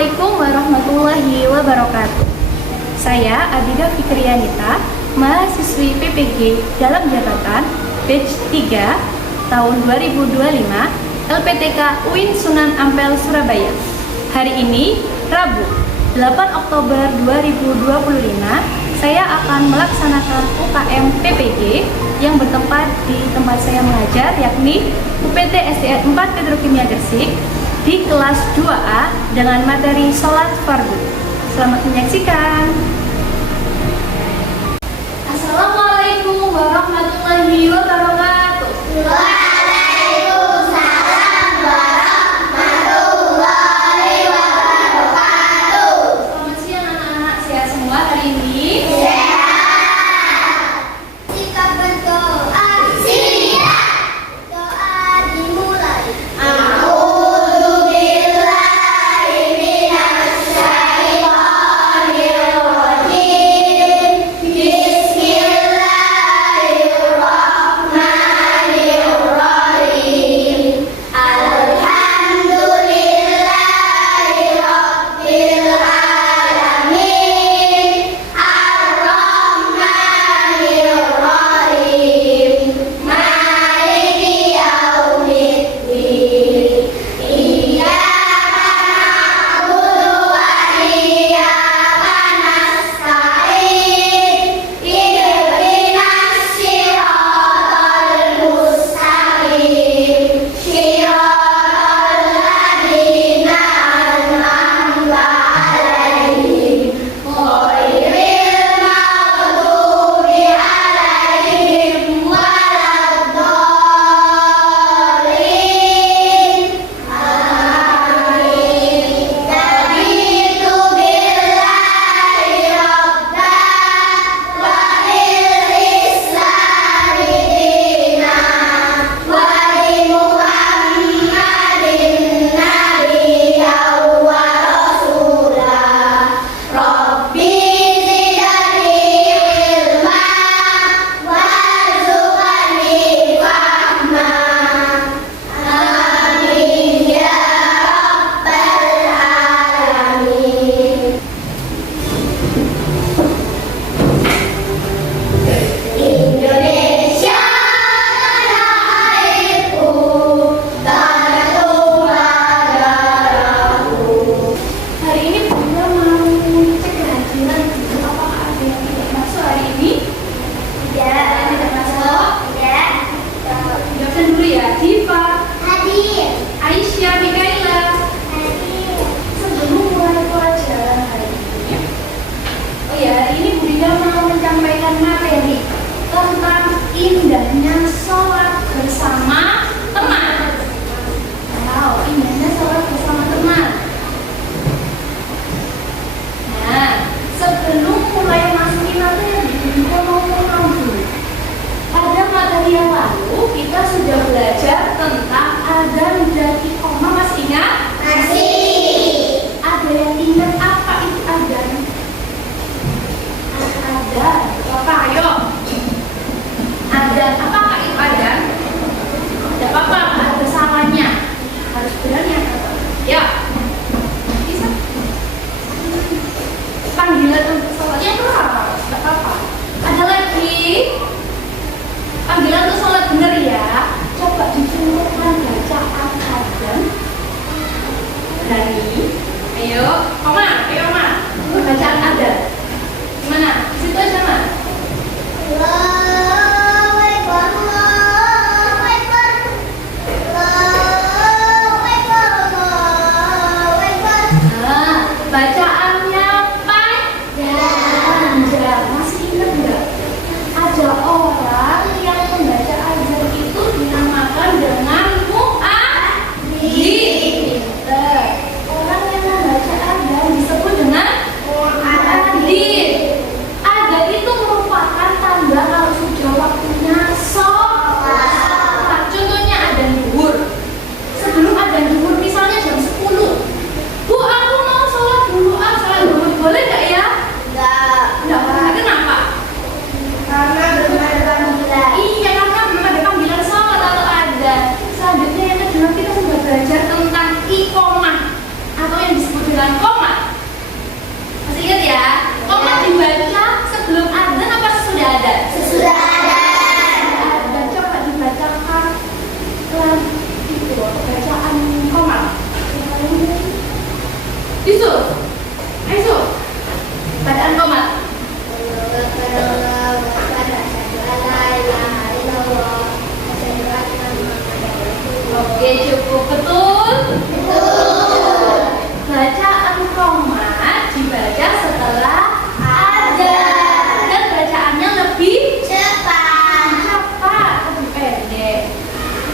Assalamualaikum warahmatullahi wabarakatuh. Saya Abida Fikrianita, mahasiswi PPG dalam jabatan batch 3 tahun 2025 LPTK UIN Sunan Ampel Surabaya. Hari ini Rabu 8 Oktober 2025 saya akan melaksanakan UKM PPG yang bertempat di tempat saya mengajar, yakni UPT SDN 4 Petrokimia Gresik di kelas 2A dengan materi sholat fardu. Selamat menyaksikan. Assalamualaikum warahmatullahi wabarakatuh. Waalaikumsalam warahmatullahi wabarakatuh. Selamat siang anak-anak, sehat semua hari ini? Sehat. Kita berdoa. Siap. Doa dimulai. A'udzubillahi minasyaitonirrajim. Bismillahirrahmanirrahim. Alhamdulillahi rabbil alamin. Ar-Rahmanir-Rahim. Maliki yaumiddin. Iyyaka na'budu wa iyyaka nasta'in. Ihdinas siratal mustaqim. Siratal ladzina an'amta 'alaihim ghairil maghdubi 'alaihim waladdallin. Amin. Raditu billahi rabban wa bil islami dinan wa bi Muhammadin nabiyyan wa rasulah. Rabbi zidni ilma warzuqni fahma. Amin ya rabbal alamin. Indonesia tanah airku, tanah tumpah darahku. Hari ini Bunda mau cek kehadiran, apakah ada yang tidak masuk hari ini? Ya, Tidak masuk. ya. Jawabkan dulu ya. Diva, Hadir. Aisyah, Mikaela. Hadir. Sebelum mulai pelajaran hari ini, oh ya, hari ini Bu Dinda mau menyampaikan materi tentang indahnya sholat bersama teman. Wow, indahnya sholat bersama teman. Nah, sebelum mulai masukin materi, kita mau tahu dulu. Pada materi yang lalu kita sudah belajar cukup betul. Bacaan koma dibaca setelah Ada. dan bacaannya lebih Cepat. lebih pendek.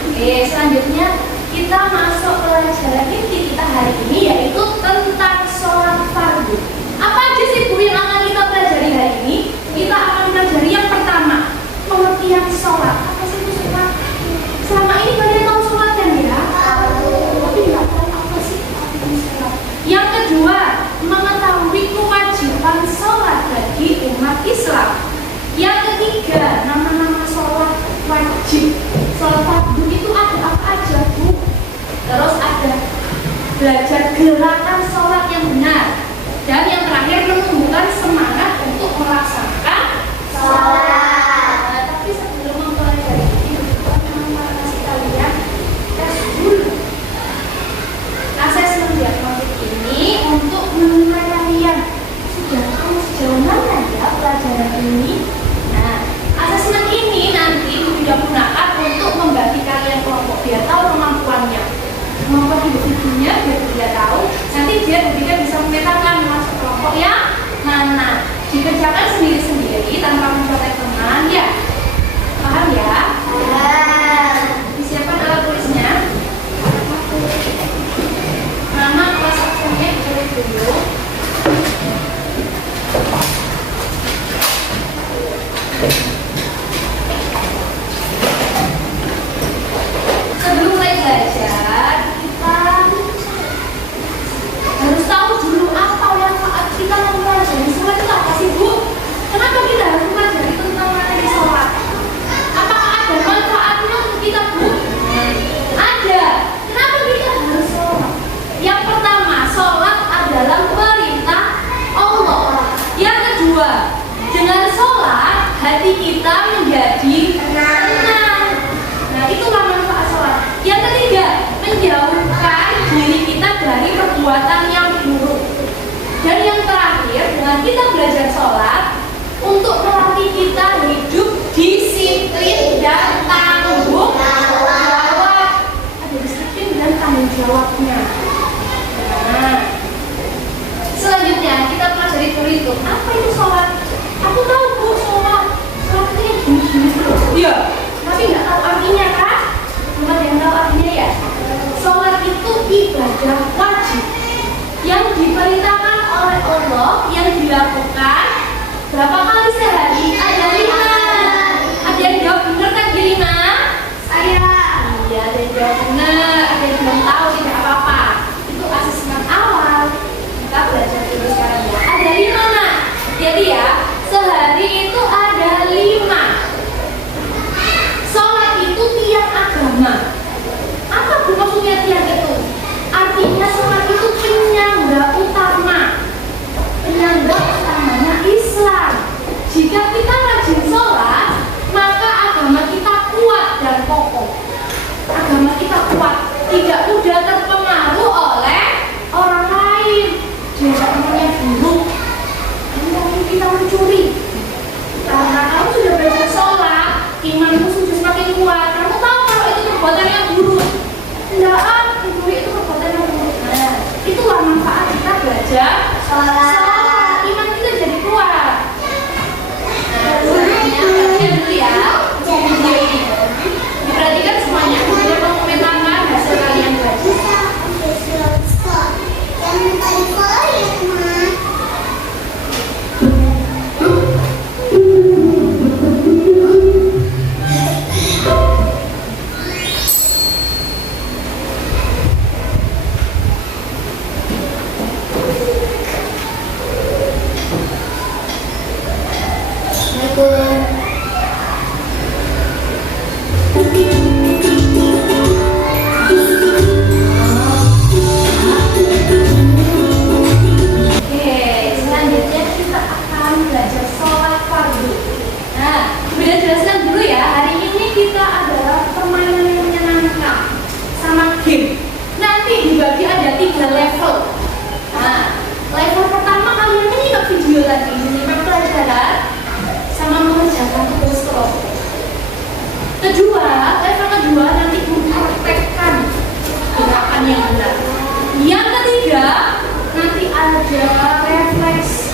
Oke, selanjutnya kita masuk pelajaran inti kita hari ini, yaitu tentang sholat fardu. Apa aja sih Bu yang akan kita pelajari hari ini? Kita akan pelajari yang pertama, pengertian sholat. Apa sih itu sholat? Selama ini kalian tahu sholat kan ya? Tapi nggak tahu apa sih itu sholat. Yang kedua, mengetahui kewajiban sholat bagi umat Islam. Yang ketiga, nama-nama sholat wajib. Sholat fardu itu ada apa aja Bu? Terus ada belajar gerakan sholat yang benar. Dan yang terakhir, menumbuhkan semangat untuk melaksanakan Sholat. Nah, tapi sebelum mempelajari ini, saya kasih kalian tes dulu. Asesmen diagnostik ini untuk menilai kalian sudah tahu sejauh mana ya pelajaran ini. Nah, asesmen ini nanti digunakan untuk membagi kalian kelompok biar tahu kemampuannya. Kemampuan individunya biar dia tahu. Nanti dia bisa memetakan masuk kelompok yang mana. Dikerjakan sendiri-sendiri tanpa mencontek teman, ya. Paham ya? Disiapkan alat tulisnya. Nama kelas absennya ditulis dulu. Sebelum mulai belajar, kita harus tahu dulu apa yang kita mempelajari sholat itu apa sih Bu? Kenapa kita harus mempelajari tentang materi sholat? Apakah ada manfaatnya untuk kita Bu? Ada. Kenapa kita harus sholat? Yang pertama, sholat adalah perintah Allah. Yang kedua, dengan sholat hati kita menjadi tenang. Nah, itulah manfaat sholat. Yang ketiga, menjauhkan diri kita dari perbuatan yang buruk. Dan yang terakhir, dengan kita belajar sholat untuk melatih kita hidup disiplin dan tanggung jawab. Ada disiplin dan tanggung jawabnya. Nah, selanjutnya kita pelajari kurikulum. Apa itu sholat? Aku tahu Bu, sholat itu yang gini-gini terus. Iya, tapi nggak tahu artinya kan? Belum ada yang tahu artinya ya? Sholat itu ibadah wajib yang diperintahkan oleh Allah, yang dilakukan berapa kali sehari? Ada 5. Ada yang jawab benar kan di 5? Saya. Iya, ada yang jawab benar, ada yang belum tahu, tidak apa-apa. Itu asesmen awal. Kita belajar dulu sekarang ya. Ada 5 Nak. Jadi ya, sehari itu ada 5. Sholat itu tiang agama. Apa Bu maksudnya tiang itu? Artinya sholat itu penyangga utama. Penyangga utamanya Islam. Jika kita rajin sholat, maka agama kita kuat dan kokoh. Agama kita kuat, tidak mudah terpengaruh oleh orang lain. Diajak temannya buruk, mungkin kita mencuri. Karena kamu sudah belajar sholat, imanmu sudah semakin kuat. Kamu tahu kalau itu perbuatan yang buruk. Tidak, itu perbuatan yang buruk. Nah, itulah manfaat kita belajar sholat. Iman kita jadi kuat. Nah, selanjutnya perhatikan dulu ya video ini. Diperhatikan semuanya. Kemudian mengomentari hasil kalian belajar. Jangan tadi follow ya teman. Kedua, level kedua nanti mempraktekkan belajar refleksi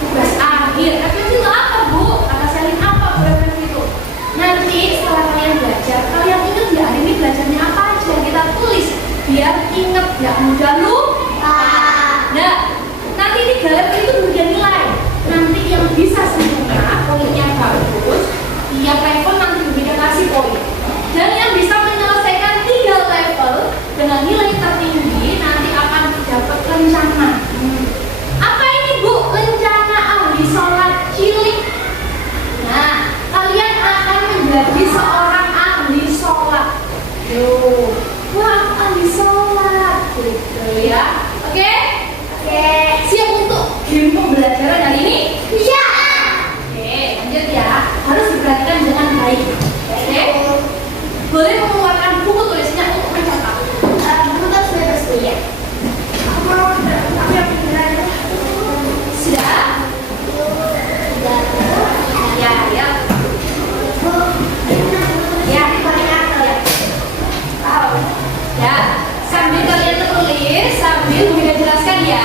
tugas akhir. Refleksi itu apa, Bu? Kata Selin apa Bu refleksi itu? Nanti setelah kalian belajar, kalian ingat nggak hari ini belajarnya apa aja? Kita tulis biar ingat, nggak mudah lupa. Nah, nanti 3 level itu kemudian nilai. Nanti yang bisa sempurna, poinnya bagus, tiap level nanti berbeda kasih poin. Dan yang bisa menyelesaikan 3 level dengan nilai tertinggi nanti akan dapat lencana. Apa ini, Bu? Lencana ahli sholat cilik. Nah, kalian akan menjadi seorang ahli sholat. Tuh, wah, ahli sholat gitu ya. Oke? Siap untuk game pembelajaran hari ini? Iya. Oke, lanjut ya. Harus diperhatikan dengan baik. Oke? Boleh mengeluarkan buku tulisnya untuk mencatat. Buku terus bebas nih ya. Sudah? Ya, ya. Ya, ya. Sambil kalian tulis, sambil Bunda jelaskan ya.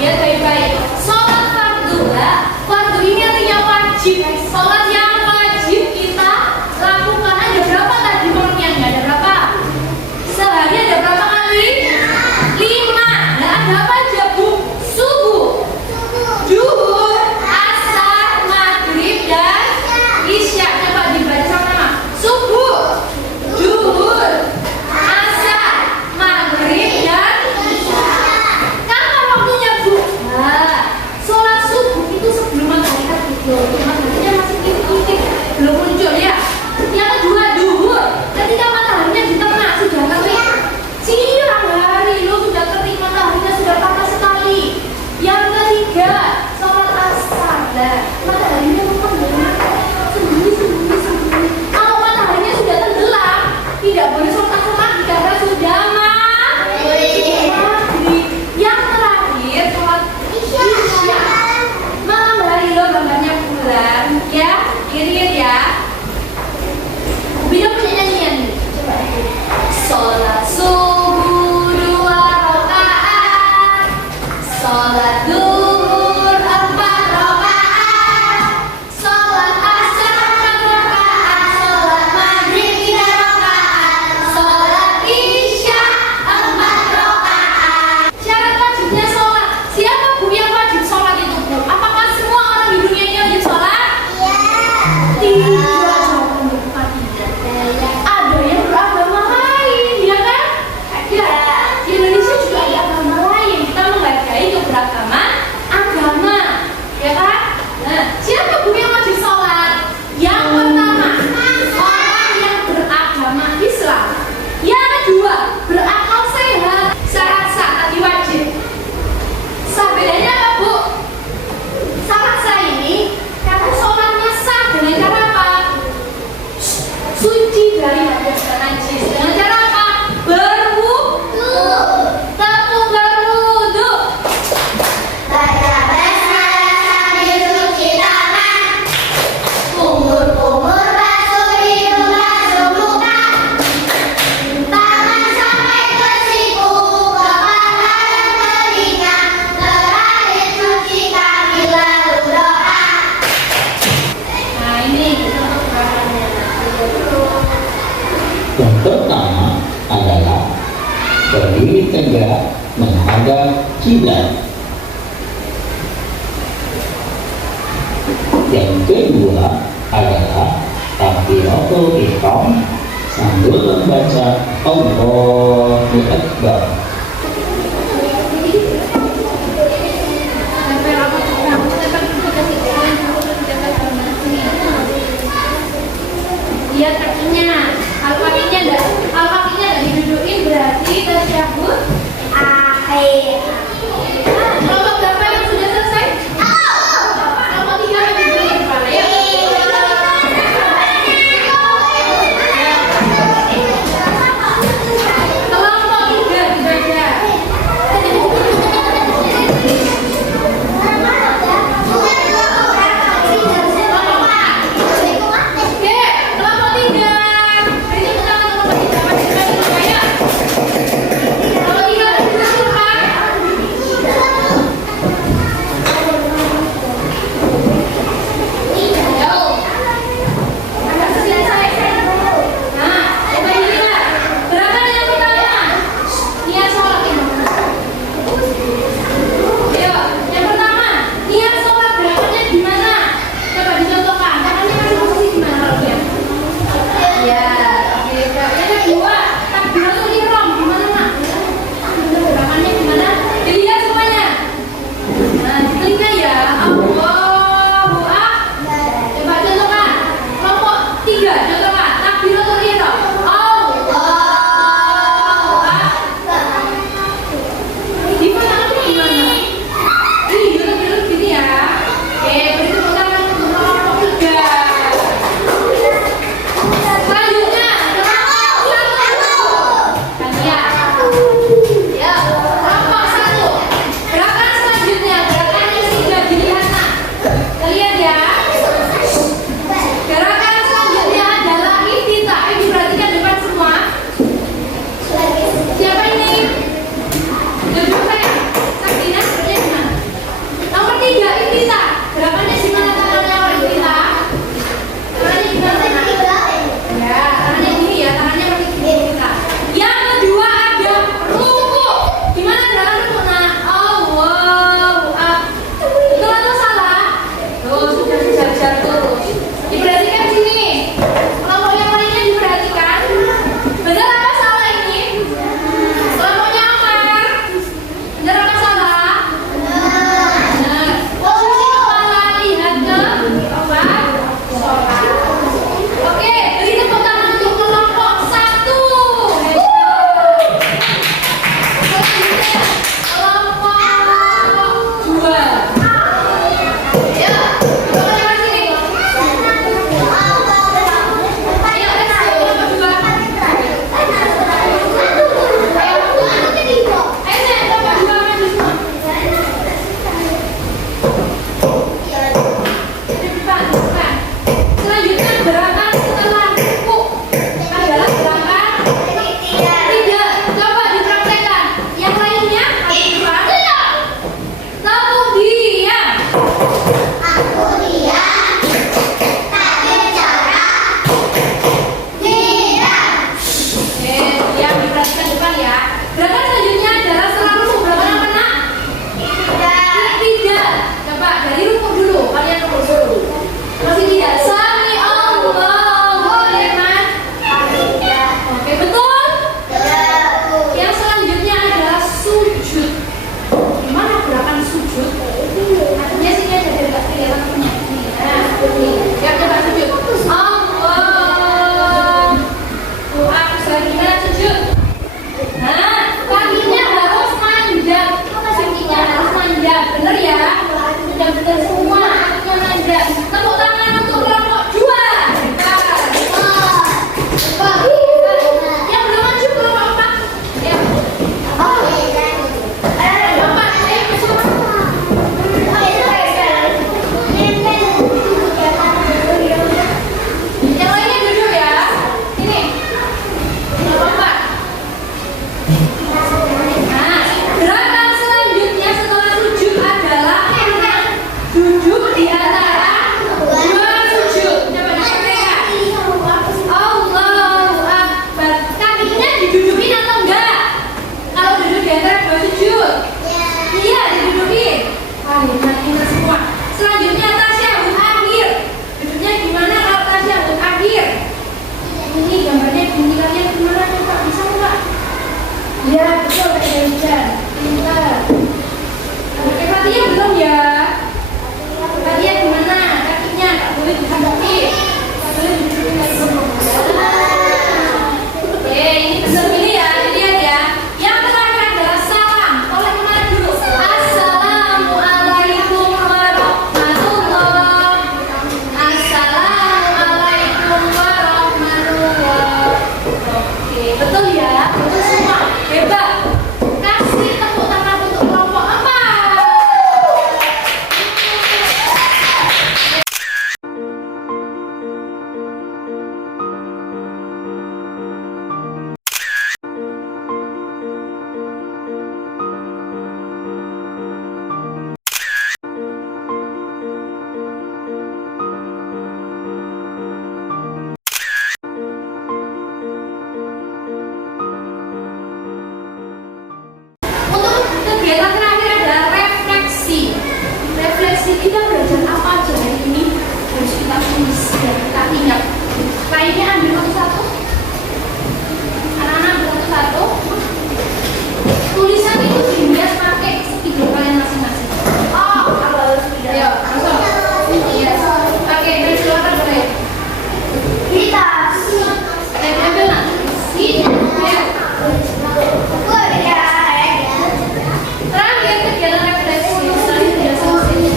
Iya, baik-baik. Sholat fardu, fardu ini artinya wajib. Sholat yang wajib kita lakukan. Ada berapa tadi pengertiannya? Ada berapa? Sehari ada berapa kali? 5. Nah, ada apa aja, Bu? Subuh, zuhur, asar, maghrib, dan isya. Coba dibaca sama-sama. Subuh, zuhur, asar, maghrib, dan isya. Kapan waktunya, Bu? Nah, sholat subuh itu sebelum matahari terbit. Mataharinya masih titik-titik, belum muncul ya. Yang kedua, zuhur. Ketika mataharinya di tengah sudah kering. Siang hari lo sudah kering, mataharinya sudah panas sekali. Yang ketiga, sholat asar. Nah, mataharinya tenggelam. Sembunyi. Kalau mataharinya sudah tenggelam, tidak boleh sholat asar lagi karena sudah maghrib. Yang terakhir, sholat isya. Malam hari lo gambarnya bulan, ya, ingat ya. Bila punya nyanyian nih, coba. Sholat subuh 2 rakaat, sholat duhur 4 rakaat, sholat asar 4 rakaat, sholat maghrib 3 rakaat, sholat isya 4 rakaat. Syarat wajibnya sholat. Siapa, Bu, yang wajib sholat itu, Bu? Apakah semua orang di dunia ini wajib sholat? Tidak. Jawabannya bukan tidak. Ada yang beragama lain, ya kan? Ada. Di Indonesia juga ada agama lain. Kita menghargai keberagaman agama, ya kan? Nah, siapa, Bu, yang wajib sholat? Yang pertama, orang yang beragama Islam. Yang kedua, berakal sehat. Syarat sah tadi wajib. Sah bedanya apa, Bu? Syarat sah ini karena sholatnya sah dengan cara apa? Suci dari hadas dan najis. Dengan cara apa? Berwudu. Tepuk berwudu. Baca basmalah sambil cuci tangan. Kumur-kumur basuh hidung, basuh muka. Tangan sampai ke siku, kepala dan telinga. Terakhir cuci kaki lalu doa. Nah, ini untuk bahannya. Yang pertama adalah berdiri tegak menghadap kiblat. Yang kedua adalah takbiratul ihram sambil membaca Allahu Akbar. Lihat kakinya. Kalau kakinya enggak didudukin berarti tasyahud Akhir. kelompok berapa yang sudah selesai? Kelompok 3 yang didudukin kepala ya. Kelompok 3 dibaca Lainnya ambil satu-satu. Anak-anak ambil satu-satu. Tulisan itu dihias pakai spidol kalian masing-masing. Oh, harus tidak. Ayo, langsung. Yes. Oke, dari silakan boleh. Kita. Ambil nak. Terakhir kegiatan refleksi tadi sudah selesai.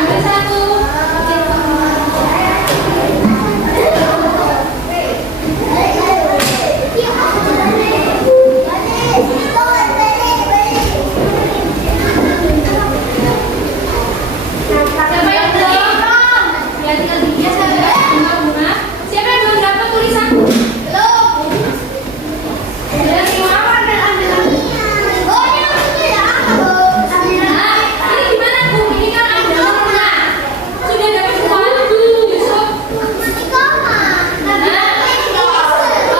Ambil satu. Siapa yang belum? Ya tinggal dihias saja. Bunga-bunga. Siapa yang belum dapat tulisan? Sudah semua? Nah, ini gimana Bu? Ini kan ada warna. Sudah dapat semua? Yusuf. Nah,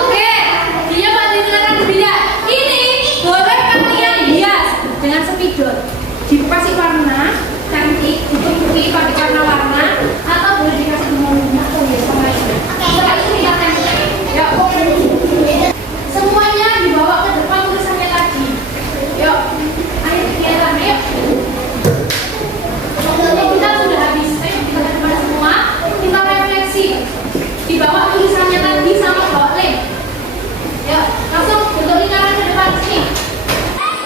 oke. Dia pasti silakan berbeda. Ini boleh kalian hias dengan spidol. Dikasih warna cantik, ditutupi pakai warna-warna, atau boleh dikasih bunga-bunga atau hias yang lainnya. Setelah itu kita tempel. Ya, semuanya dibawa ke depan tulisannya tadi. Yuk, ayo kegiatan, ayo. Waktunya kita sudah habis. Ayo kita ke depan semua. Kita refleksi. Dibawa tulisannya tadi sama bawa lem. Yuk, langsung bentuk lingkaran ke depan sini.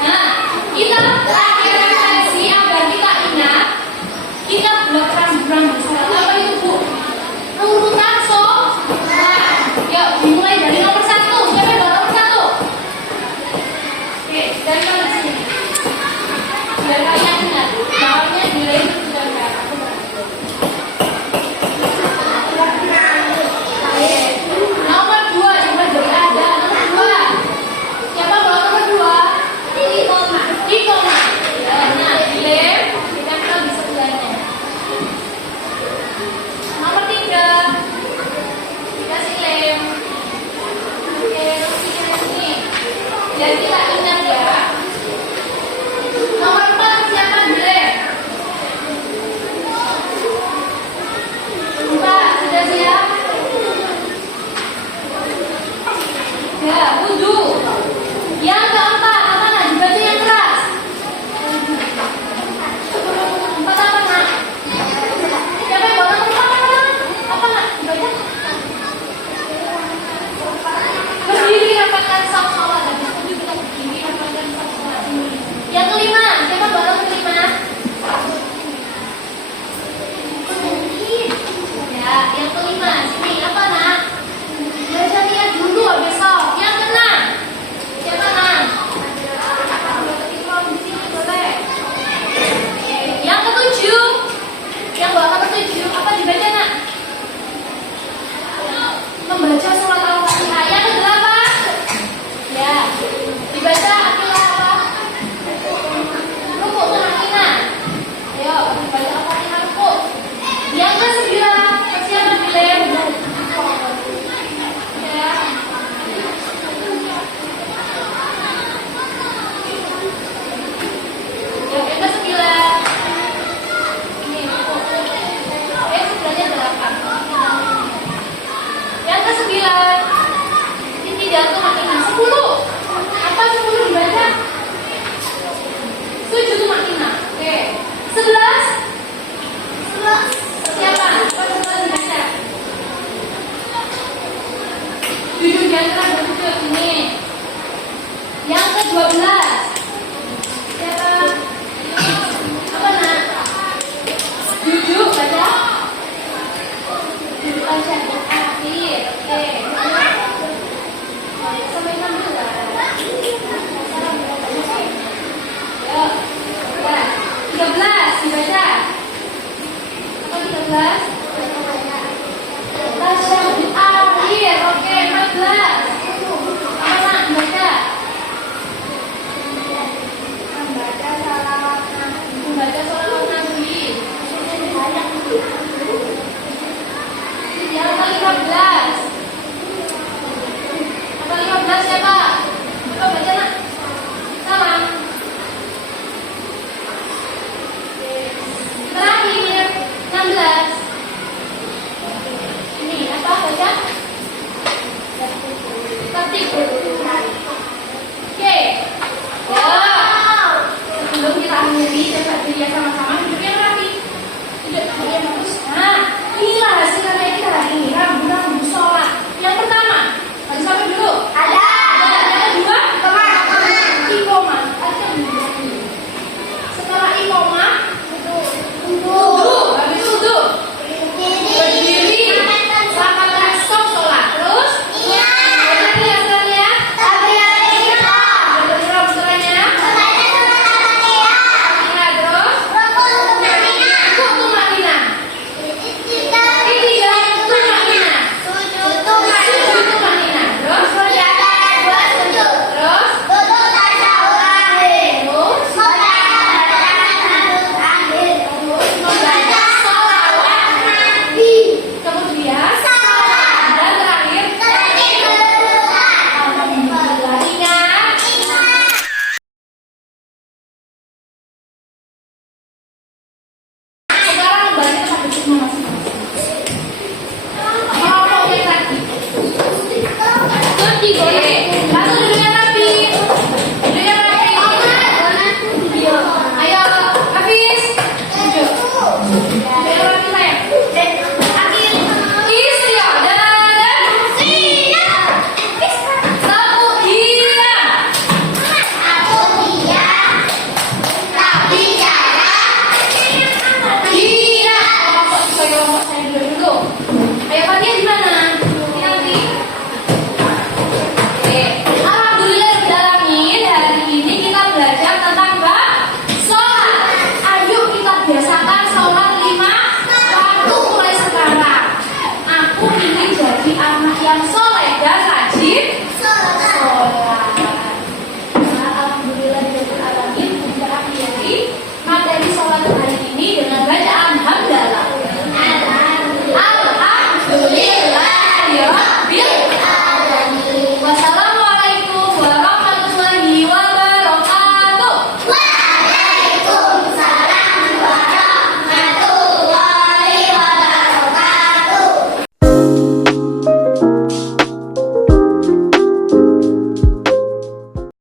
Nah, kita lagi refleksi agar kita ingat. Kita buat keras-keras bersama. Apa itu Bu? Urutan so. Nah, yuk dimulai dari nomor 1. Siapa yang bawa nomor 1? Oke, dari mana sini? Biar kalian ingat. Bawahnya di lem sudah ada. Nomor 2 coba jadi ada. Nomor 2. Siapa bawa nomor 2? Di koma. Nah, di lem ditempel di sebelahnya. Nomor 3. Dikasih lem. Oke, terus ini. Jadi kita ingat ya. Nomor 4 siapa di lem? 4, sudah siap? Ya, wudhu. Yang keempat, apa nak? Dibaca yang keras. 4 apa nak? Siapa yang bawa nomor 4? Apa nak? Dibaca? Berdiri rapatkan sama-sama. Tadi setuju kita berdiri rapatkan sama-sama. Yang kelima, siapa bawa nomor 5? Ya, yang kelima. Sini, apa nak? Baca lihat dulu besok. Yang keenam. Siapa nak? Di sini boleh. Yang ketujuh. Yang bawa nomor 7, apa dibaca nak? Membaca surat Al-Fatihah. Yang ke-8. Ya, dibaca Al-Fatihah apa? Rukuk tuh Makina. Ayo, dibaca Al-Fatihah rukuk. Yang ke-9, siapa di lem? Ya. Yang ke-9. Ini rukuk. Sebelahnya 8. Yang ke-9, ini jatuh Makina. 10. Apa 10 dibaca? Sujud tuh Makina. Oke. 11. Siapa? Apa 11 dibaca? Jujur jangan bersujud ini. Yang ke-12. Siapa? Apa nak? Jujur baca. Jujur baca akhir. Oke. Sampai 16. Ya. 13 dibaca. Apa 13? Tasyahud akhir. Oke, 14. Apa nak baca? Membaca sholawat Nabi. Yang ke-15. Apa 15 siapa?